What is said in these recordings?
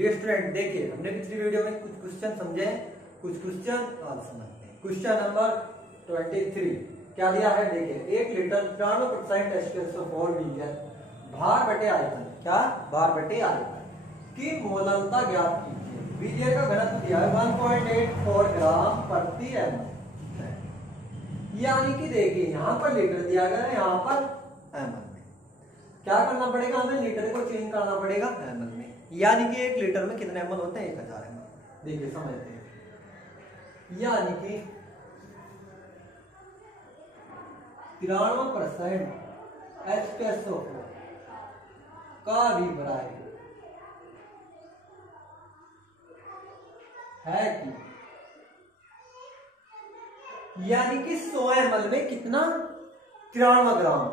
Dear student, देखिए हमने पिछली वीडियो में कुछ क्वेश्चन समझे, कुछ क्वेश्चन आज समझते हैं। क्वेश्चन नंबर 23 क्या दिया है? देखिए 1 लीटर 93% H2SO4 विलयन भार बटे आयतन, क्या भार बटे आयतन की मोललता ज्ञात कीजिए। विलयन का घनत्व दिया है 1.84 ग्राम प्रति ml, यानी कि देखिए यहाँ पर लीटर दिया गया है, यहाँ पर ml में क्या करना पड़ेगा? हमें लीटर को चेंज करना पड़ेगा ml में, यानी कि 1 लीटर में कितने ml होते हैं? 1000 ml। देखिए समझते हैं, यानी कि 93% H2SO4 का अभिप्राय है कि, यानी कि 100 ml में कितना? 93 ग्राम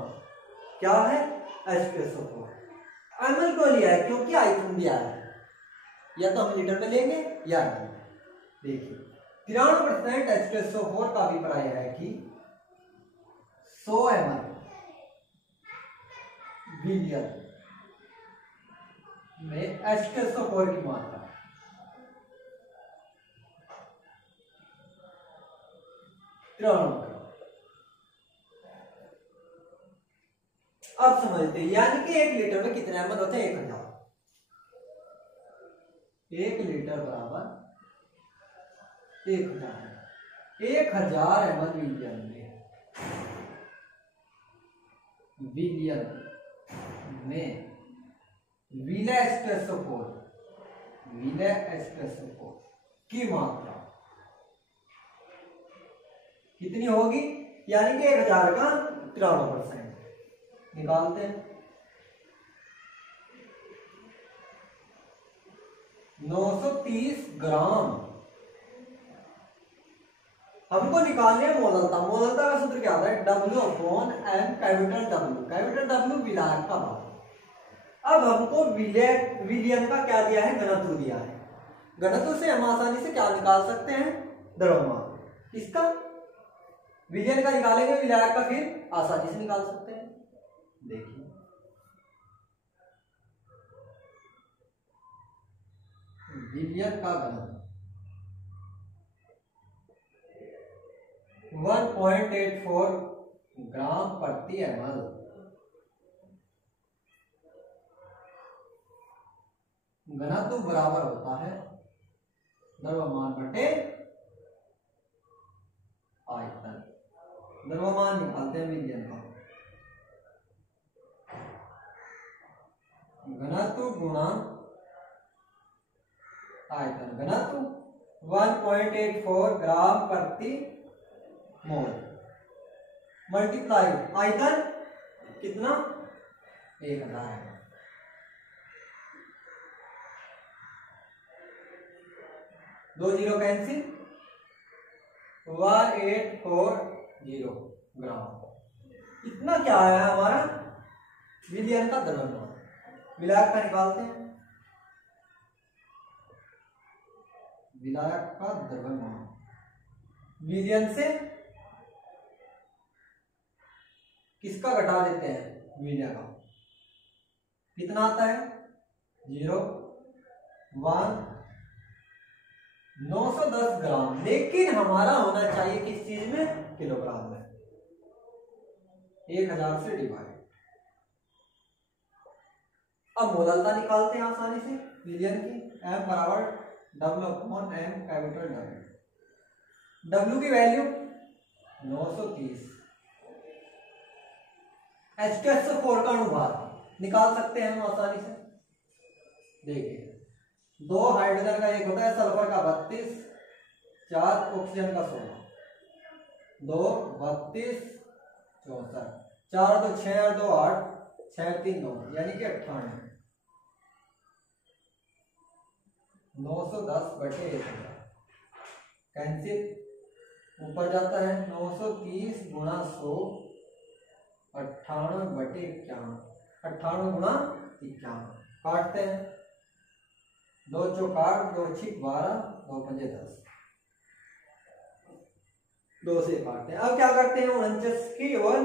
क्या है? H2SO4। ml को लिया है क्योंकि आयतन दिया है, या तो हम लीटर में लेंगे या नहीं। देखिए 93% H2SO4 का अभिप्राय है कि 100 ml विलयन में H2SO4 की मात्रा। अब समझते हैं, यानी कि 1 लीटर में कितने ml होते हैं? 1000। 1 लीटर बराबर 1000। 1000 ml विलयन में विलय H2SO4 की मात्रा कितनी होगी? यानी कि 1000 का 93% निकालते हैं। 930 ग्राम हमको निकालने हैं मोललता। मोललता का सूत्र क्या होता है? W/M capital W। Capital W विलायक का भार। अब हमको विलयन का क्या दिया है? घनत्व दिया है। घनत्व से हम आसानी से क्या निकाल सकते हैं? द्रव्यमान। इसका विलयन का निकालेंगे, विलायक का फिर आसानी से निकाल सकते हैं। देखिए विलयन का घनत्व 1.84 ग्राम प्रति ml घनत्व बराबर होता है द्रव्यमान बटे आयतन। द्रव्यमान निकालते हैं विलयन का, घनत्व गुणा आयतन। घनत्व 1.84 ग्राम प्रति मोल मल्टीप्लाई आयतन कितना? 1000 है। दो जीरो कैंसिल, 1840 ग्राम। इतना क्या है हमारा विलयन का द्रव्यमान। विलायक का निकालते हैं। विलायक का द्रव्यमान विलयन से किसका घटा देते हैं? विलयन का। कितना आता है? 0 1 910 ग्राम, लेकिन हमारा होना चाहिए किस चीज में? किलोग्राम में। 1000 से डिवाइड। अब मोललता निकालते हैं आसानी से विलयन की। M बराबर W/M कैपिटल W। W की वैल्यू 930। H2SO4 का अनुभार निकाल सकते हैं हम आसानी से। देखिए 2 हाइड्रोजन का 1 होता है, सल्फर का 32, 4 ऑक्सीजन का 16, 2 32 64, 4 2 6 और 2 8, 6 3 9, यानी कि 98। 910 बटे 1000 कैंसिल, ऊपर जाता है 930 गुणा 100, 98 बटे 51, 98 गुणा 51। काटते हैं, 2 चौक 8, 2 छिक 12, 2 पंजे 10, 2 से काटते हैं। अब क्या करते हैं? 49 की और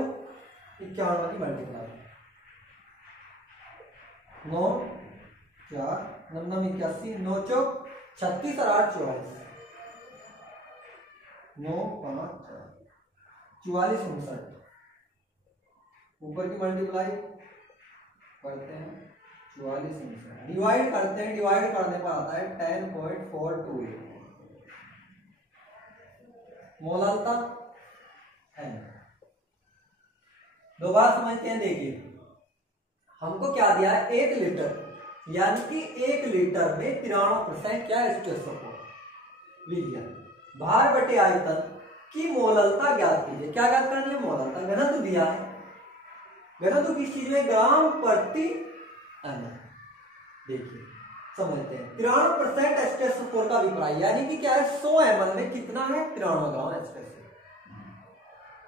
51 की मल्टीप्लाई, 9 4 नम 81, 9 चौक 36 और 8 44, 9 5 44 59, ऊपर की मल्टीप्लाई करते हैं 44 59, डिवाइड करते हैं, डिवाइड करने पर आता है 10.428 मोलालता n। दोबारा समझते हैं, देखिए हमको क्या दिया है, 1 लीटर, यानी कि 1 लीटर में 93% क्या H2SO4 विलियन, भार बटे आयतन की मोललता ज्ञात कीजिए। क्या ज्ञात करनी है, मोललता। घनत्व दिया है, घनत्व किस चीज में, ग्राम प्रति ml। देखिए समझते हैं, 93% H2SO4 का अभिप्राय यानी कि क्या है, 100 ml में कितना है, 93 ग्राम H2SO4।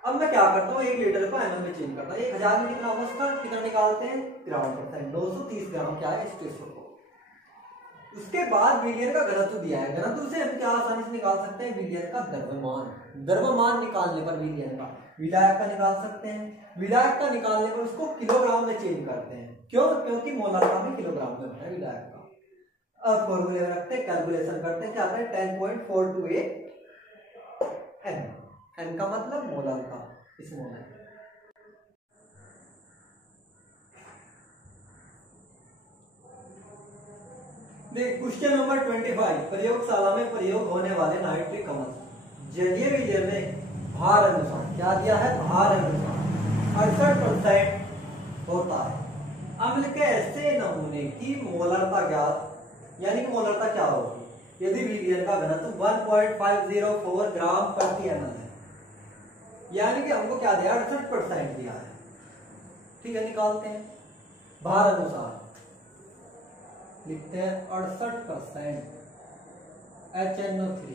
अब मैं क्या करता हूँ, 1 लीटर को ml में चेंज करता हूँ, 1000 में कितना होगा उसका, कितना निकालते हैं, 93%, 230 ग्राम क्या है H2SO4। उसके बाद विलियन का घनत्व दिया है, घनत्व से हम क्या आसानी से निकाल सकते हैं, विलियन का द्रव्यमान। द्रव्यमान निकालने पर विलियन का, विलायक का निकाल सकते हैं, विलायक का निकालने पर उसको किलोग्राम में चेंज करते हैं। क्यों, क्योंकि मोलालता में किलोग्राम में होता है विलायक का। अब फॉर्मूले में रखते हैं, कैलकुलेशन करते हैं, क्या आता है 10.428 n, n का मतलब मोलालता, इस मोल। देख क्वेश्चन नंबर 25, प्रयोगशाला में प्रयोग होने वाले नाइट्रिक अम्ल जलीय विलयन में भार अनुसार, क्या दिया है, भार अनुसार 68% होता है। अम्ल के ऐसे नमूने की मोलरता ज्ञात, यानी कि मोलरता क्या होगी, यदि विलयन का घनत्व 1.504 ग्राम प्रति ml है, यानी कि हमको क्या दिया, 68% दिया है। ठीक है, निकालते हैं, भार अनुसार लिखते हैं 68% HNO3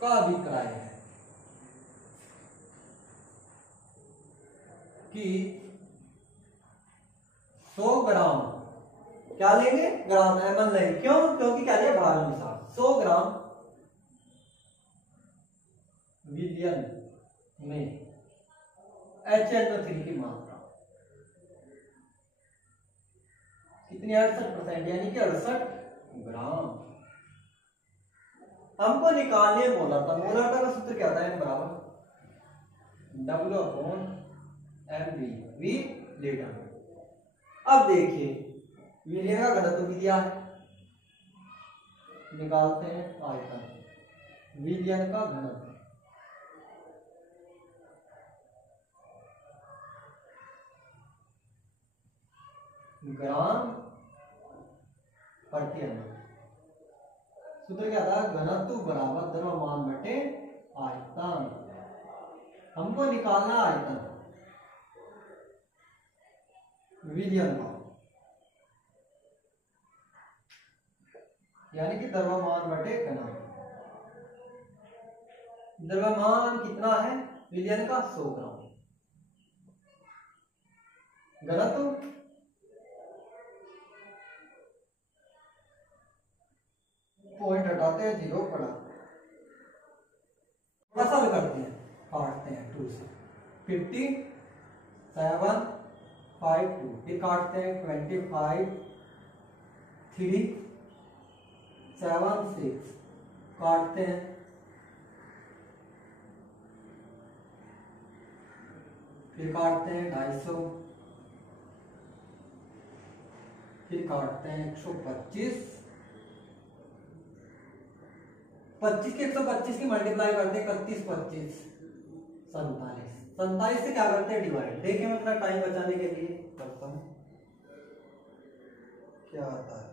का अभिप्राय है कि 100 ग्राम, क्या लेंगे, ग्राम, ml नहीं, क्यों, क्योंकि क्या लिया, भार अनुसार। 100 ग्राम विलयन में HNO3 की मात्रा कितनी, 68%, यानी कि 68 ग्राम। हमको निकालने मोलरता, मोलरता का सूत्र क्या था, m बराबर W/mv, v लीटर। अब देखिए विलयन का घनत्व भी दिया है, निकालते हैं आयतन, विलयन का घनत्व ग्राम प्रति ml। सूत्र क्या था, घनत्व बराबर द्रव्यमान बटे आयतन। हमको निकालना आयतन विलयन का, यानी कि द्रव्यमान बटे घनत्व। द्रव्यमान कितना है विलयन का, 100 ग्राम, घनत्व पॉइंट हटाते हैं, 0 पड़ा, थोड़ा सा करते हैं, काटते हैं 2 से, 50 7 5 2, फिर काटते हैं 25 3 7 6, काटते हैं, फिर काटते हैं 250, फिर काटते हैं 125, 25 के 125 की मल्टीप्लाई करते हैं, 31 25 47, 47 से क्या करते हैं, डिवाइड। देखिए मैं अपना टाइम बचाने के लिए करता हूं, क्या आता है,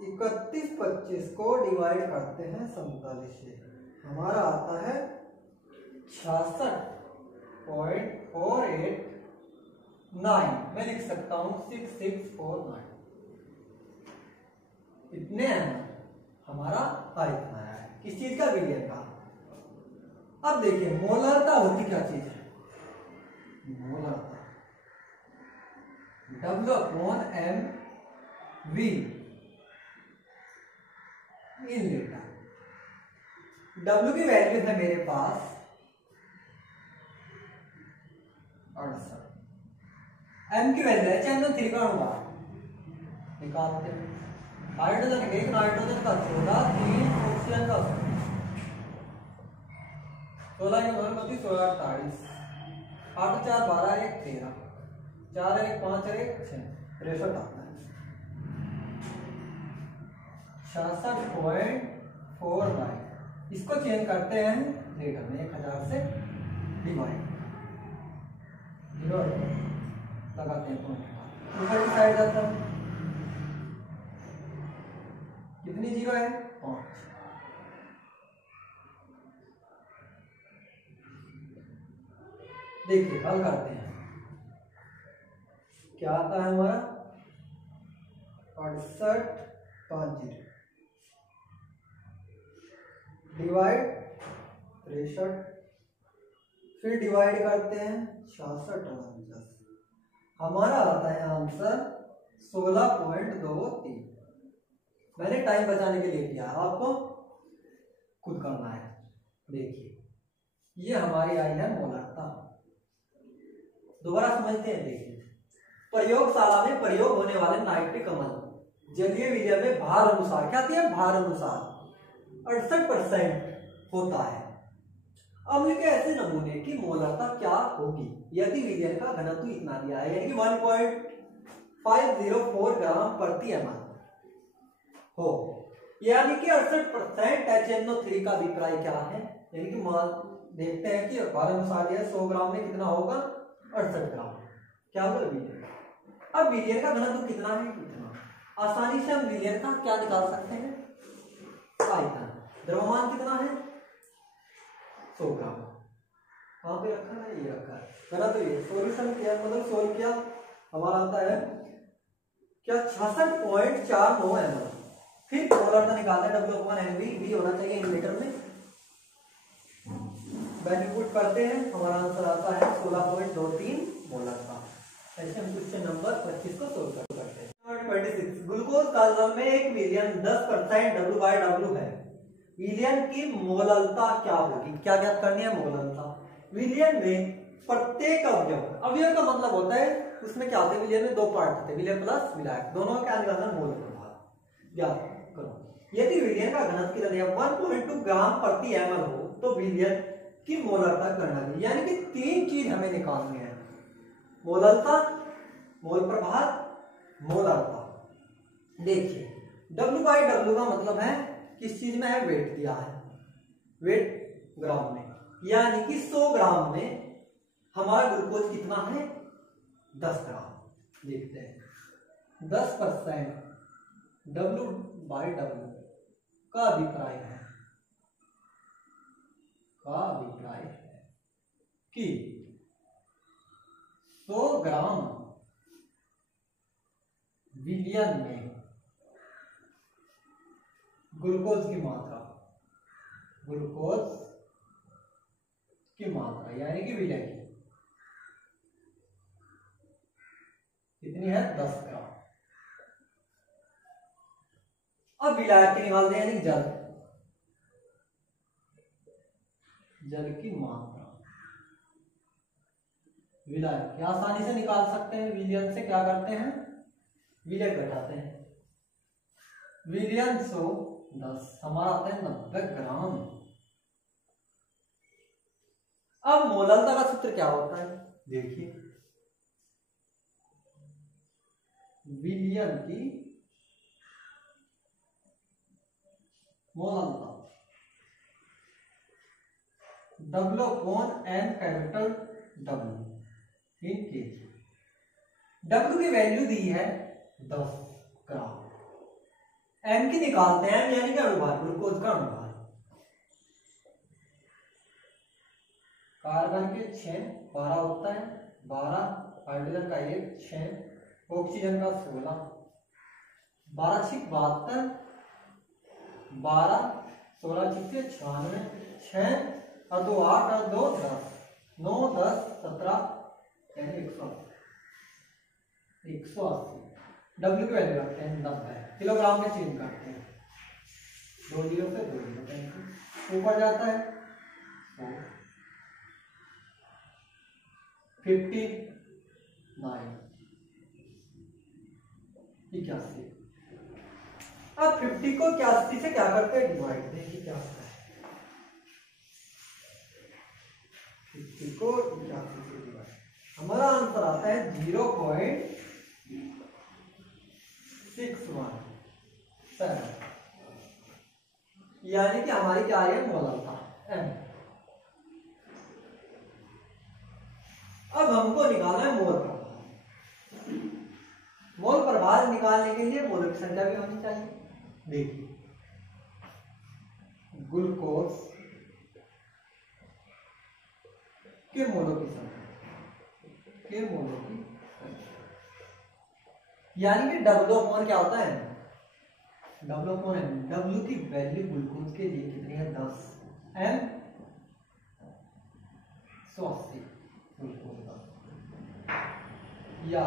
31 25 को डिवाइड करते हैं 47 से, हमारा आता है 66.489। मैं लिख सकता हूं 6649, इतने हैं हमारा आयतन आया है, किस चीज का, विलयन का। अब देखिए मोलरता होती क्या चीज है, मोलरता W/mv इन लीटर। W की वैल्यू है मेरे पास 68, m की वैल्यू है HNO3 का होगा निकालते हैं। हाइड्रोजन 1, नाइट्रोजन का 14, 3 ऑक्सीजन का 16, 29, 16, 28, 8, 4, 12, 1, 13, 4, 1, 5, 1, 6, 63 आता है। 66.49 इसको चेंज करते हैं लीटर में, 1000 से डिवाइड लगाते हैं ऊपर की साइड आता है। कितनी जीरो है? 5। देखिए हल करते हैं, क्या आता है हमारा 68.50 डिवाइड 63, फिर डिवाइड करते हैं 66.49, हमारा आता है आंसर 16.23। मैंने टाइम बचाने के लिए किया, आपको खुद करना है। देखिए ये हमारी आई है मोलरता। दोबारा समझते हैं। देखिए प्रयोगशाला में प्रयोग होने वाले नाइट्रिक अम्ल जलीय विलयन में भार अनुसार क्या आती है? भार अनुसार 68% होता है। अम्ल के ऐसे नमूने की मोलरता क्या होगी यदि विलयन का घनत्व इतना दिया है, यानी कि 1.504 ग्राम प्रति ml हो, यानी कि 68% HNO3 का अभिप्राय क्या है, यानी कि मान देखते हैं कि भार अनुसार यह 100 ग्राम में कितना होगा? 68 ग्राम। क्या होगा विलयन? अब विलयन का घनत्व कितना है? कितना आसानी से हम विलयन का क्या निकाल सकते हैं? आयतन। द्रव्यमान कितना है? 100 ग्राम। कहाँ पे रखा है? ये रखा है। घनत्व ये सॉल्यूशन किया, मतलब सोल्व किया, हमारा आता है क्या? 66.49 ml। फिर मोलरता निकालना है, W/NV भी होना चाहिए इन लीटर में। वैल्यू पुट करते हैं, हमारा आंसर आता है 16.23 मोलरता। ऐसे हम क्वेश्चन नंबर 25 को सोल्व करते हैं। 26 ग्लूकोज का जल में एक विलयन 10% W/W है, विलयन की मोलरता क्या होगी? क्या ज्ञात करनी है? मोलरता। विलयन में प्रत्येक अवयव का मतलब होता है उसमें क्या होता है? विलयन में 2 पार्ट होते हैं, विलयन प्लस विलायक, दोनों का क्या निकालना? मोल प्रभाव ज्ञात करो। यदि विलयन का घनत्व कितना 1.2 ग्राम प्रति ml हो तो विलयन की मोलरता करना है, यानी कि 3 चीज हमें निकालनी है: मोलरता, मोल प्रभाव, मोलरता। देखिए W/W का मतलब है किस चीज में है? वेट दिया है, वेट ग्राम में, यानी कि 100 ग्राम में हमारा ग्लूकोज कितना है? 10 ग्राम। देखते हैं 10% W/W का अभिप्राय है कि 100 ग्राम विलयन में ग्लूकोज की मात्रा यानी कि विलयन की कितनी है? 10 ग्राम। अब विलायक की निकालते हैं, यानी जल की मात्रा। विलायक की आसानी से निकाल सकते हैं, विलयन से क्या करते हैं? विलय घटाते हैं। विलयन 110, हमारा आता है 90 ग्राम। अब मोलरता का सूत्र क्या होता है? देखिए विलयन की मोलरता W/N कैपिटल W इन केजी। W की वैल्यू दी है 10 ग्राम, N की निकालते हैं, यानी कि अणुभार, ग्लूकोज का अणुभार। कार्बन के 6 12 होता है, 12 हाइड्रोजन का 1 6 ऑक्सीजन का 16, 12 6 72, 12 16 6 96, 6 और 2 8 और 2 10, 9 10 17 यानी 180। W की वैल्यू रखते हैं 90, किलोग्राम में चेंज करते हैं, 2 जीरो से 2 जीरो ऊपर जाता है 59 81। अब 50 को 81 से क्या करते हैं, डिवाइड। देखिए क्या होता है, 50 को 81 से डिवाइड, हमारा आंसर आता है 0.617, यानी कि हमारी क्या है, मोलरता m। अब हमको निकालना है मोल प्रभार। मोल प्रभार निकालने के लिए मोल की संख्या भी होनी चाहिए। देखिए ग्लूकोज के मोलों की संख्या, यानी कि W/m क्या होता है, W/m, W की वैल्यू ग्लूकोज के लिए कितनी है, 10, m 180 ग्लूकोज का, या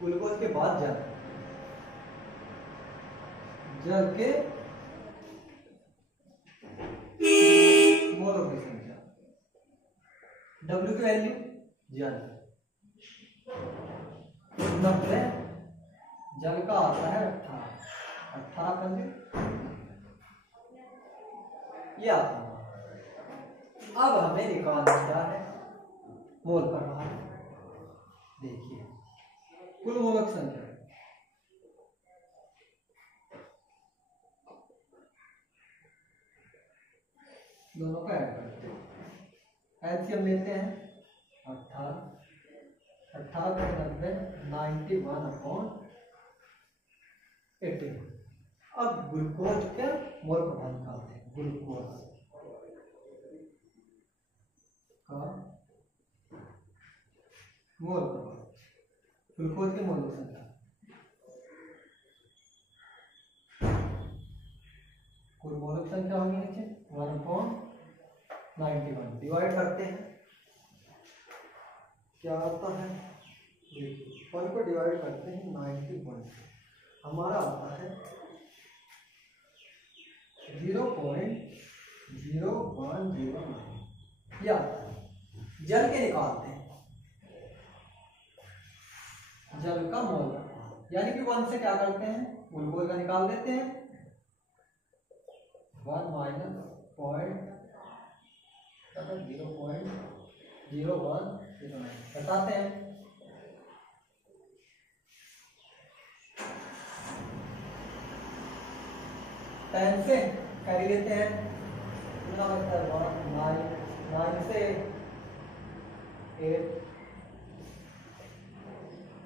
ग्लूकोज के बाद जल के मोलों की संख्या, W की वैल्यू जल 90, जल का आता है 18 पंजे, ये आता है। अब हमें निकालना क्या है, मोल प्रभार। देखिए कुल मोलक संख्या, दोनों को ऐड करते हैं, एलसीएम लेते हैं, 18 18 × 90, 91/18। अब ग्लूकोज के मोल प्रभार निकालते हैं, ग्लूकोज का मोल प्रभार, ग्लूकोज के मोल संख्या, कुल मोल संख्या होगी नीचे 1/91, डिवाइड करते हैं, क्या आता है, देखिए 1 को डिवाइड करते हैं 91 से, हमारा आता है 0.0109, या जल के निकालते हैं, जल का मोल, यानी कि 1 से क्या करते हैं, ग्लूकोज का निकाल देते हैं, 1 - 0.0109 बताते हैं, 10 से कैरी लेते हैं, कितना बचता है, 9 से 8,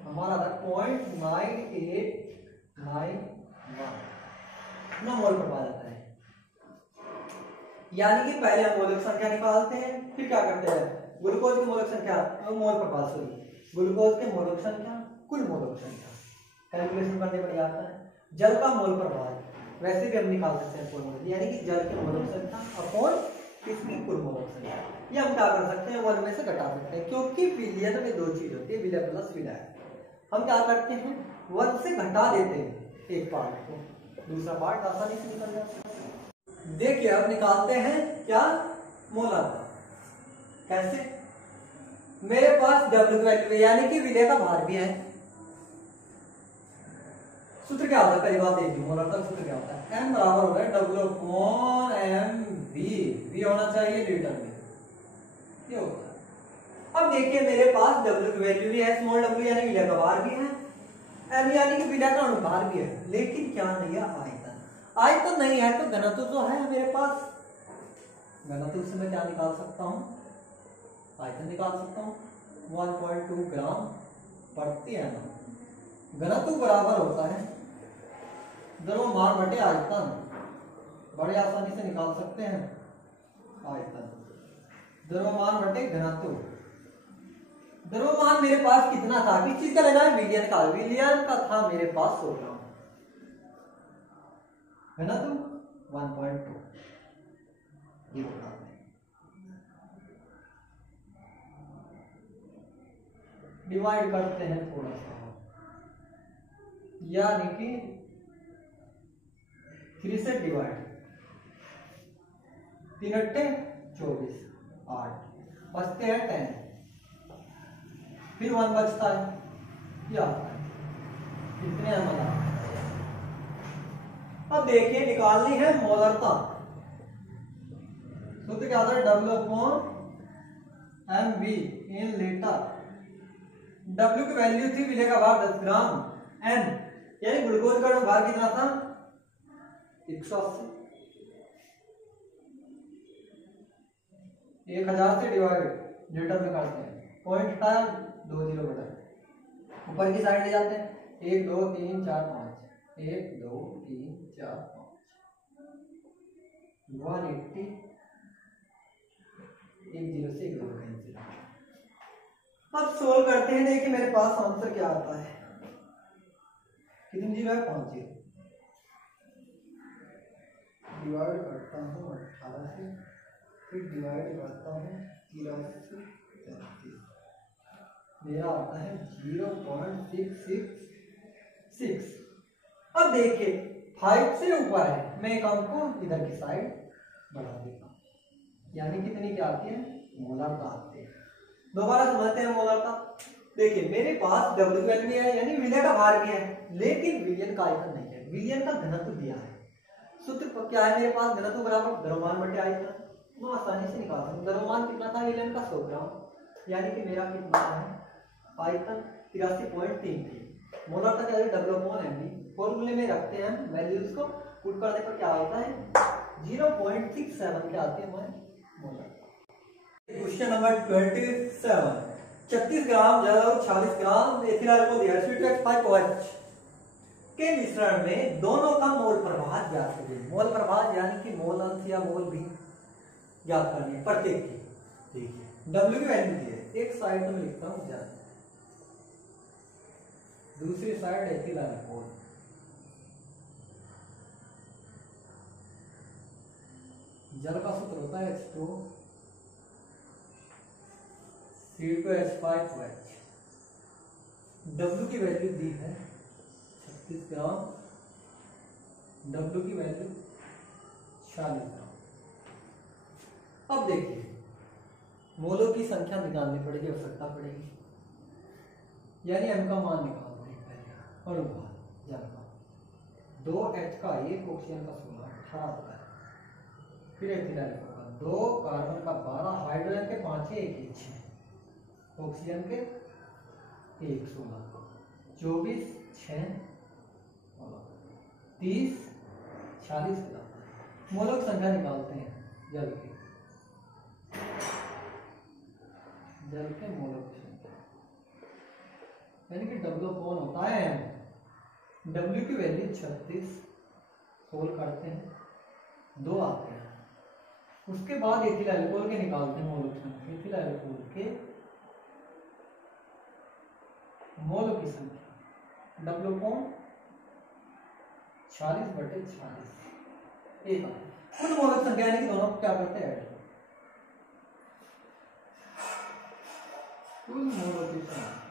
हमारा 0.9891 मोल प्रभार आता है। यानी कि पहले हम मोलक संख्या निकालते हैं, फिर क्या करते हैं, ग्लूकोज की मोलक संख्या, मोल प्रभार सॉरी, ग्लूकोज के मोलक संख्या, कुल मोलक संख्या कैलकुलेशन करने पर आता है। जल का मोल प्रभार वैसे भी हम निकाल सकते हैं फॉर्मूला, यानी कि जल के मोलक संख्या अपॉन इसकी कुल मोलक संख्या, ये हम क्या कर सकते हैं, 1 में से घटा सकते हैं, क्योंकि विलयन में दो चीज होती है, विलय प्लस विलय। हम क्या करते हैं, 1 से घटा देते हैं एक पार्ट को, दूसरा पार्ट आसानी से निकल जाता है। देखिए अब निकालते हैं क्या, मोलर, कैसे, मेरे पास W की वैल्यू यानी कि विलय का भार भी है। सूत्र क्या होता है, पहली बात देखिए, मोलर का सूत्र क्या होता है, M बराबर होगा W/mv, V होना चाहिए लीटर में, ये होता है। अब देखिए मेरे पास W की वैल्यू भी है, स्मॉल w यानी विलय का भार भी है, M यानी कि विलय का अनुभार भी है, लेकिन क्या नहीं है, आयतन। आयतन नहीं है तो घनत्व तो है मेरे पास, घनत्व से मैं क्या निकाल सकता हूँ, आयतन निकाल सकता हूँ, 1.2 ग्राम प्रति mm। घनत्व बराबर होता है द्रव्यमान बटे आयतन, बड़े आसानी से निकाल सकते हैं, आयतन द्रव्यमान बटे घनत्व। द्रव्यमान मेरे पास कितना था, किस चीज का लेना है, विलयन का, विलयन का था मेरे पास 100 ग्राम, घनत्व 1.2, ये बताते हैं। डिवाइड करते हैं थोड़ा सा, यानी कि 3 से डिवाइड, 3 × 24, 8 बचते हैं 10, फिर 1 बचता है, क्या कितने ml आता है। अब देखिए निकालनी है मोलरता। सूत्र क्या आता है W/mv इन लीटर। W की वैल्यू थी विले का भार 10 ग्राम, N यानी ग्लूकोज का भार कितना था 180। 1000 से डिवाइड लीटर में करते हैं, पॉइंट हटाया 20 बटा ऊपर की साइड ले जाते हैं 1 2 3 4 5 1 2 3 4 5 180 1 0 से 1 2 कैंसिल। अब सोल्व करते हैं। देखिए मेरे पास आंसर क्या आता है, कितनी जीरो है 5 जीरो। डिवाइड करता हूँ 18 से, फिर डिवाइड करता हूँ 13 से 33, मेरा आता है 0.666। अब देखिए 5 से ऊपर है, मैं एक अंक को इधर की साइड बढ़ा देता हूँ, यानी कितनी क्या आती है मोलरता आती है। दोबारा समझते हैं मोलरता। देखिए मेरे पास W वैल्यू है यानी विलय का भार भी है, लेकिन विलयन का आयतन नहीं है, विलयन का घनत्व दिया है। सूत्र क्या है मेरे पास, घनत्व बराबर द्रव्यमान बटे आयतन। मैं आसानी से निकाल सकता हूँ। द्रव्यमान कितना था विलयन का 100 ग्राम, यानी कि मेरा कितना है आयतन 83.3 थी। मोलरता क्या है W/mv। फॉर्मूले में रखते हैं वैल्यूज को, पुट करने पर क्या होता है 0.67 क्या आती है मोलरता। Question number 27। 36 ग्राम जल और 46 ग्राम एथिल अल्कोहल H2H5OH के मिश्रण में दोनों का मोल प्रभाव ज्ञात करिए। मोल प्रभाव यानी कि मोल अंश या मोल भी ज्ञात करनी है प्रत्येक की। देखिए W की वैल्यू दी है, एक साइड तो मैं लिखता हूँ जल, दूसरी साइड एथिल अल्कोहल। जल का सूत्र होता है H2CO2H5OH। W की वैल्यू दी है 36 ग्राम, W की वैल्यू 40 ग्राम। अब देखिए मोलों की संख्या निकालनी पड़ेगी, आवश्यकता पड़ेगी, यानी m का मान निकालना पड़ेगा। अनुपात जल का 2H का 1 ऑक्सीजन का 16 18 होता है, फिर एथिल अल्कोहल का 2 कार्बन का 12 हाइड्रोजन के 5 1 6 ऑक्सीजन के 1 16 24 6 30 40 हो जाता है। मोलों की संख्या निकालते हैं जल के मोलों की संख्या, यानी कि W कौन होता है m। W की वैल्यू 36, सोल्व करते हैं 2 आते हैं। उसके बाद एथिल अल्कोहल के निकालते हैं मोलों की संख्या। एथिल अल्कोहल के मोलों की संख्या W कौन 40/40 एक कुल मोलों की संख्या, यानी कि दोनों क्या करते हैं ऐड, कुल मोलों की संख्या।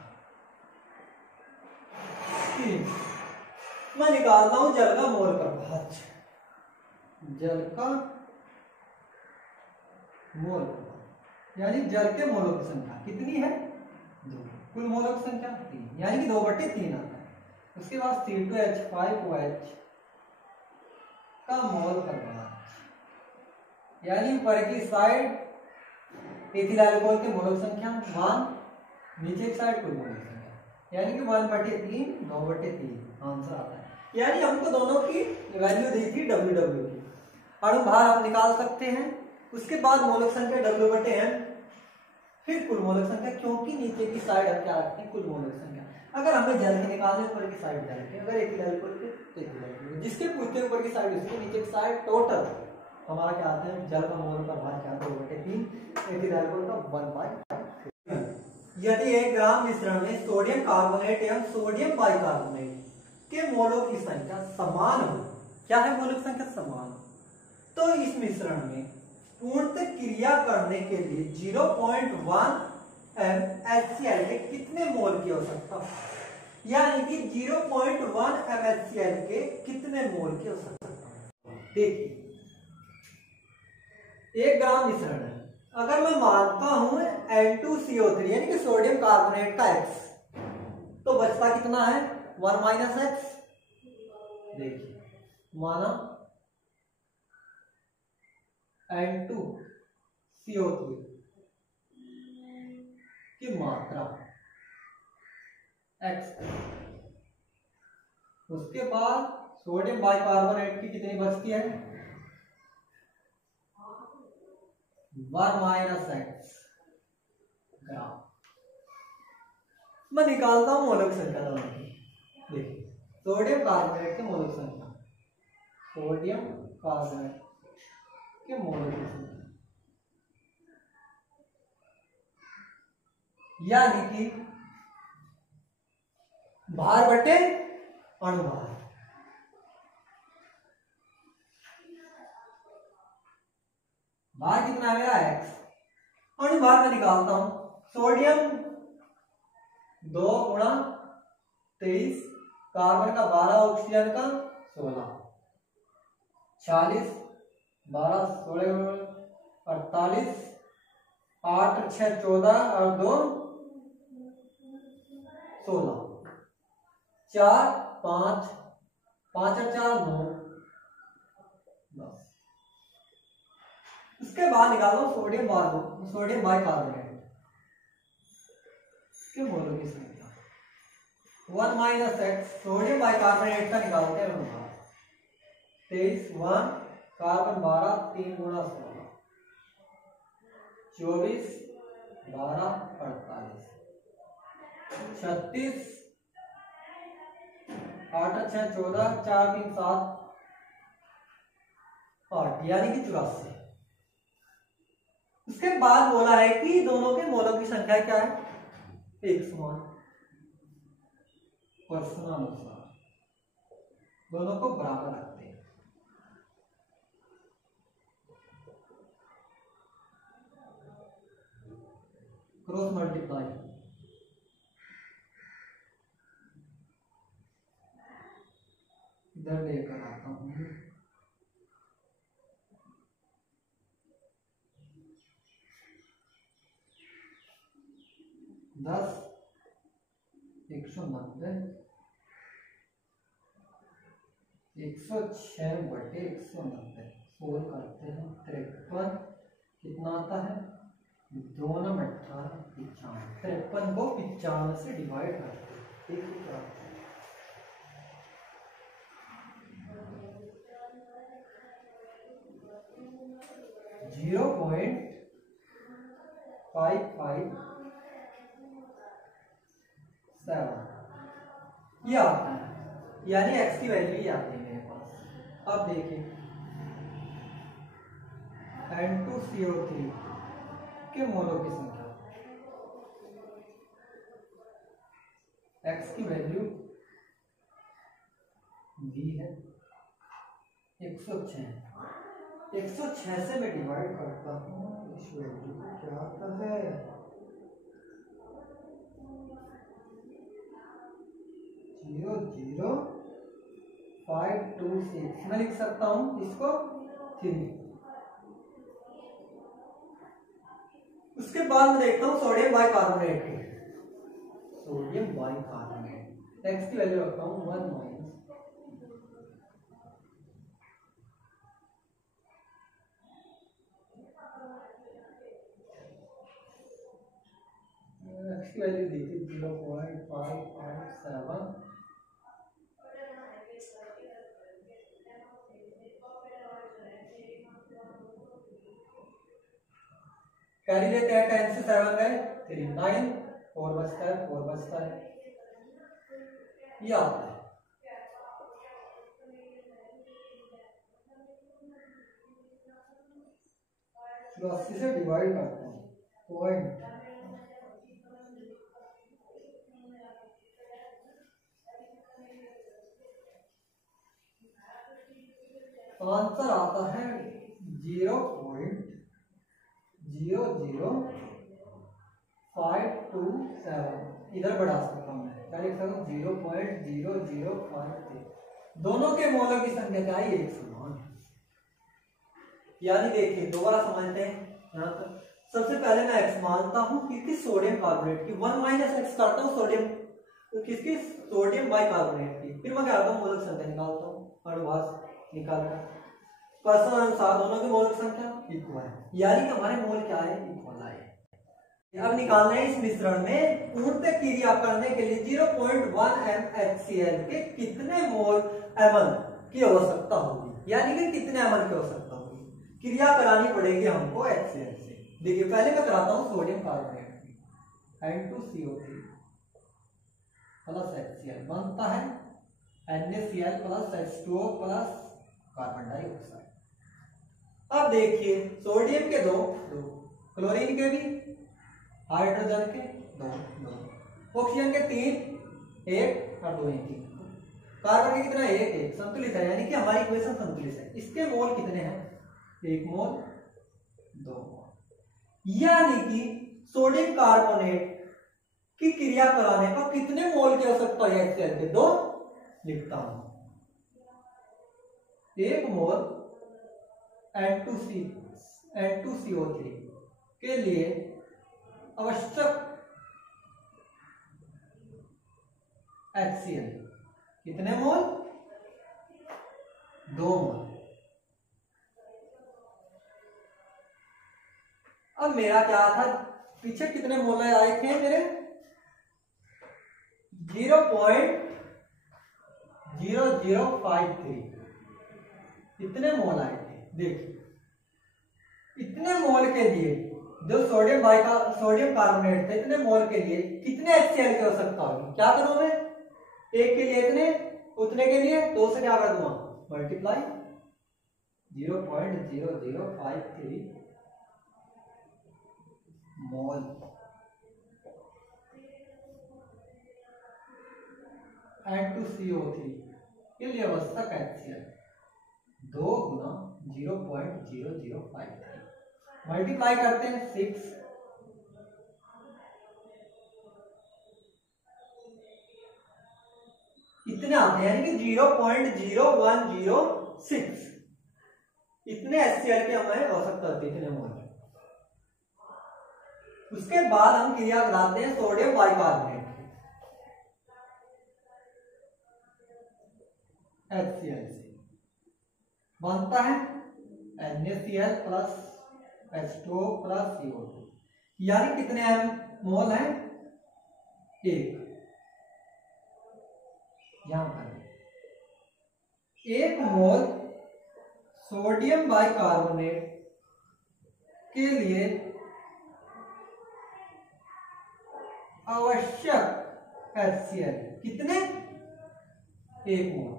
मैं निकालता हूं जल का मोल प्रभाव। जल का मोल प्रभाव यानी जल के मोलों की संख्या कितनी है 2, कुल मोलों की संख्या 3, यानी कि 2/3 आता है। उसके बाद C2H5OH का मोल प्रभाव, यानी ऊपर की साइड एथिल अल्कोहल के मोलों की संख्या 1, नीचे की साइड कुल मोलों की संख्या, यानी कि 1/3 9/3 आंसर आता है। यानी हमको दोनों की वैल्यू दी थी W की। अणुभार आप निकाल सकते हैं। उसके बाद मोलक संख्या W/m, फिर कुल मोलक संख्या, क्योंकि नीचे की साइड हम क्या रखते हैं कुल मोलक संख्या। अगर हमें जल के निकालने ऊपर की साइड जल के, अगर एथिल अल्कोहल के तो एथिल अल्कोहल, जिसके पूछते ऊपर की साइड उसके नीचे की साइड, टोटल हमारा क्या आता है जल का मोल प्रभाव क्या 2/3, एथिल अल्कोहल का 1/5। यदि 1 ग्राम मिश्रण में सोडियम कार्बोनेट एवं सोडियम बाइकार्बोनेट के मोलों की संख्या समान हो, क्या है मोलों की संख्या समान हो, तो इस मिश्रण में पूर्णतः क्रिया करने के लिए 0.1 mHCl के कितने मोल की आवश्यकता, यानी कि 0.1 mHCl के कितने मोल की आवश्यकता। देखिए 1 ग्राम मिश्रण है, अगर मैं मानता हूं N2CO3 यानी कि सोडियम कार्बोनेट का X, तो बचता कितना है 1 माइनस एक्स। देखिए माना N2CO3 की मात्रा x, उसके बाद सोडियम बाइकार्बोनेट की कितनी बचती है 1 माइनस एक्स ग्राम। मैं निकालता हूं मोलक संख्या दोनों की। देखिए सोडियम कार्बोनेट के मोलक संख्या, सोडियम कार्बोनेट के मोलक संख्या, यानी कि भार बटे अणुभार। भार कितना है मेरा x, अणुभार में निकालता हूं। सोडियम 2 गुणा 23, कार्बन का 12, ऑक्सीजन का 16, 40, 12, 16, 48, 8, 6, 14 और 2 16, 4, 5, 5 और 4 9, 10। उसके बाद निकालो सोडियम बाइकार्बोनेट के मोलों की संख्या 1 माइनस एक्स। सोडियम बाइकार्बोनेट का निकालते हैं 23, 1, कार्बन 12, 3 गुणा 16, 24, 12, 48, 36, 8, 6, 14, 4, 3, 7, 8 यानी कि 84। उसके बाद बोला है कि दोनों के मोलों की संख्या क्या है एक समान, प्रश्नानुसार दोनों को बराबर रखते हैं। क्रॉस मल्टीप्लाई, इधर लेकर आता हूं। 10, 190, 106 बटे 190 सोल करते हैं 53, कितना आता है 2 9 18 95, 53 को 95 से डिवाइड करते हैं 0.557 ये आता है, यानी x की वैल्यू ही आती है मेरे पास। अब देखिए N2CO3 के मोलों की संख्या, x की वैल्यू v है 106, 106 से मैं डिवाइड करता हूँ इस वैल्यू को, क्या आता है 0.0526। मैं लिख सकता हूं इसको 3। उसके बाद मैं देखता हूं सोडियम बाइकार्बोनेट की, सोडियम बाइकार्बोनेट x की वैल्यू रखता हूं 1 माइनस x की वैल्यू दी थी 0.557, कैरी लेते हैं 10 से 7 गए 3, 9, 4 बचता है 4 बचता है, ये आता है 84 से डिवाइड करते हैं पॉइंट, आंसर आता है 0.00527। इधर बढ़ा सकता हूं मैं, क्या लिख सकता हूं 0.0053। दोनों के मोलों की संख्या क्या है एक समान है। यानी देखिए दोबारा समझते हैं यहाँ पर। सबसे पहले मैं x मानता हूं क्योंकि सोडियम कार्बोनेट की 1 माइनस एक्स करता हूं सोडियम तो किसकी, सोडियम बाइकार्बोनेट की। फिर मैं क्या करता हूँ, मोलक संख्या निकालता हूँ, अनुभाग निकालकर परस्पर अनुसार दोनों की मोलक संख्या इक्वल है, यानी कि हमारे मोल क्या है, इक्वल आए। अब निकालना है इस मिश्रण में पूर्णतः क्रिया करने के लिए 0.1 MHCl के कितने मोल एमल की आवश्यकता होगी, यानी कि कितने एमल की आवश्यकता होगी। क्रिया करानी पड़ेगी हमको HCl से। देखिए पहले मैं कराता हूँ सोडियम कार्बोनेट की, N2CO3 प्लस HCl बनता है NaCl plus H2O plus carbon dioxide. अब देखिए सोडियम के दो, क्लोरीन के भी, हाइड्रोजन के दो, ऑक्सीजन के 3, 1 और 2 3, कार्बन के कितना, 1 1, संतुलित है, यानी कि हमारी इक्वेशन संतुलित है। इसके मोल कितने हैं, 1 मोल 2 मोल, यानी कि सोडियम कार्बोनेट की क्रिया कराने पर कितने मोल की आवश्यकता है HCl के, 2 लिखता हूं, 1 मोल N2CO3 के लिए आवश्यक HCl कितने मोल, 2 मोल। अब मेरा क्या था, पीछे कितने मोल आए थे मेरे, 0.0053, इतने मोल आए थे। देखिए इतने मोल के लिए जो सोडियम कार्बोनेट थे, इतने मोल के लिए कितने HCl की आवश्यकता होगी, क्या करूं मैं, एक के लिए इतने, उतने के लिए 2 से क्या कर दूंगा, मल्टीप्लाई 0.0053 मोल N2CO3 के लिए आवश्यक HCl 2 गुना 0.0053 मल्टीप्लाई करते हैं 6, इतने आते हैं, यानी कि 0.0106 इतने HCl के हमें आवश्यकता होती है, इतने मोल। उसके बाद हम क्रिया कराते हैं सोडियम बाइकार्बोनेट HCl से, बनता है NaCl plus H2O plus CO2, यानी कितने मोल हैं, 1, यहां पर 1 मोल सोडियम बाइकार्बोनेट के लिए आवश्यक HCl कितने, 1 मोल,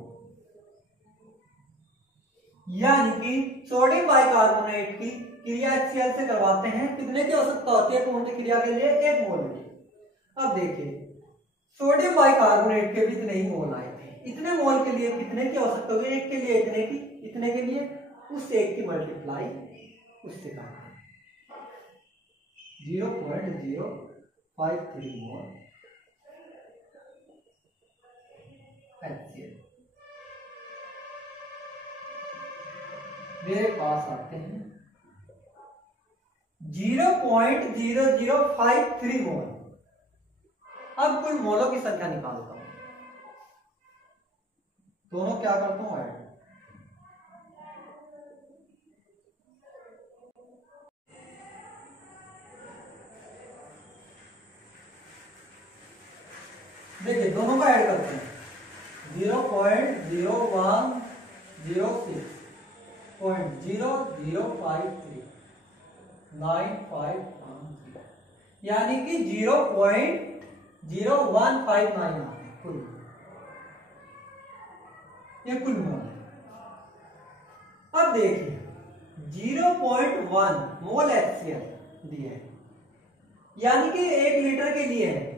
यानी कि सोडियम बाइकार्बोनेट की क्रिया HCl से करवाते हैं, कितने की आवश्यकता होती है पूर्ण क्रिया के लिए, 1 मोल की। अब देखिए सोडियम बाइकार्बोनेट के भी इतने ही मोल आए थे, इतने मोल के लिए कितने की आवश्यकता होगी, 1 के लिए इतने की, इतने के लिए उस 1 की मल्टीप्लाई उससे करना, 0.053 मोल HCl। मेरे पास आते हैं 0.0053 मोल। अब कुल मोलों की संख्या निकालता हूं, दोनों क्या करता हूं, ऐड, देखिए दोनों का ऐड करते हैं, 0.0106.0053 यानी कि 0.0159 आते हैं कुल, ये कुल मोल है। अब देखिए 0.1 मोल HCl दिए है, यानी कि 1 लीटर के लिए है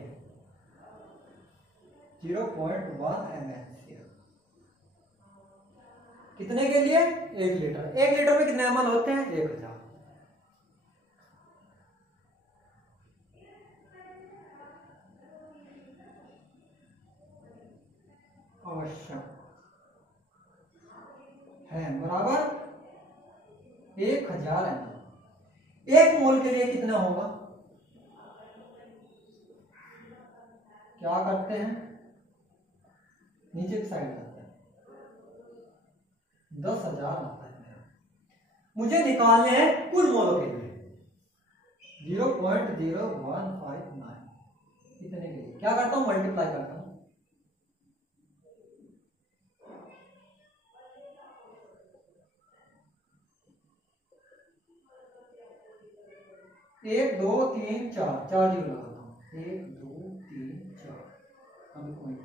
0.1 MHCl, कितने के लिए, 1 लीटर, 1 लीटर में कितने ml होते हैं, 1000। आवश्यक है बराबर 1000 ml। 1 मोल के लिए कितना होगा, क्या करते हैं, नीचे की साइड करते हैं, 10,000 आता है। मुझे निकालने हैं कुल मोलों के लिए 0.0159, इतने के लिए क्या करता हूं, मल्टीप्लाई करता हूं। एक दो तीन चार, 4 जीरो लगाता हूँ, 1 2 3 4, अभी पॉइंट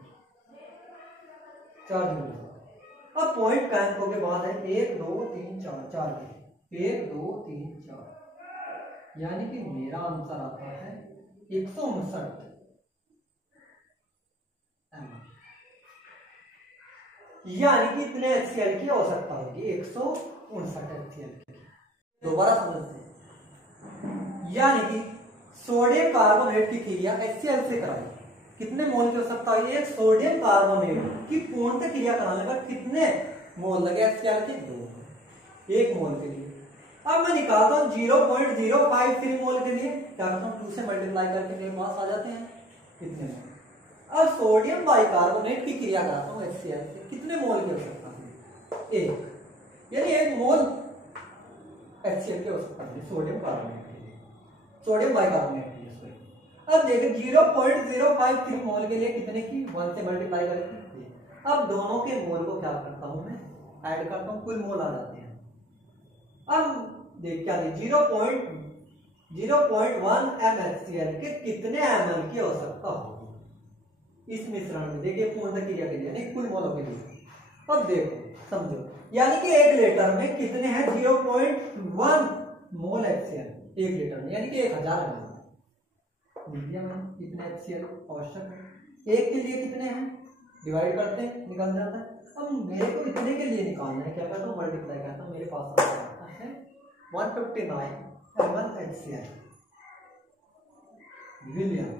4 जीरो लगाता हूं। अब पॉइंट का अंकों के बाद है 1 2 3 4, 4 के 1 2 3 4, यानी कि मेरा आंसर आता है 159 ml। यानी कि इतने HCl की आवश्यकता होगी, 159 HCl की। दोबारा समझते हैं, यानी कि सोडियम कार्बोनेट की क्रिया HCl से कराई, कितने मोल की आवश्यकता हुई, एक सोडियम कार्बोनेट की पूर्णतः क्रिया कराने पर कितने मोल लगे HCl के, 2, 1 मोल के लिए। अब मैं निकालता हूं 0.053 मोल के लिए, क्या करता हूं, 2 से मल्टीप्लाई करके मेरे पास आ जाते हैं कितने मोल। अब सोडियम बाइकार्बोनेट की क्रिया कराता हूं HCl से, कितने मोल की आवश्यकता है, 1, यानी 1 मोल HCl की आवश्यकता है सोडियम कार्बोनेट के लिए, सोडियम बाइकार्बोनेट के लिए। अब देखिए 0.053 मोल के लिए कितने की, 1 से मल्टीप्लाई करके। अब दोनों के मोल को क्या करता हूं मैं, ऐड करता हूं, कुल मोल आ जाते हैं। अब देख क्या 0.01 mHCl के कितने ml की आवश्यकता होगी इस मिश्रण में, देखिए पूर्ण क्रिया के लिए नहीं कुल मोलों के लिए। अब देखो समझो, यानी कि 1 लीटर में कितने हैं, 0.1 मोल HCl 1 लीटर में, यानी कि 1000 ml। मीडियम में कितने HCl आवश्यक है, 1 के लिए कितने हैं, डिवाइड करते हैं, निकल जाता है। अब मेरे को इतने के लिए निकालना है, क्या करता हूँ, मल्टीप्लाई करता हूँ, मेरे पास आता है 159 ml HCl विलियम।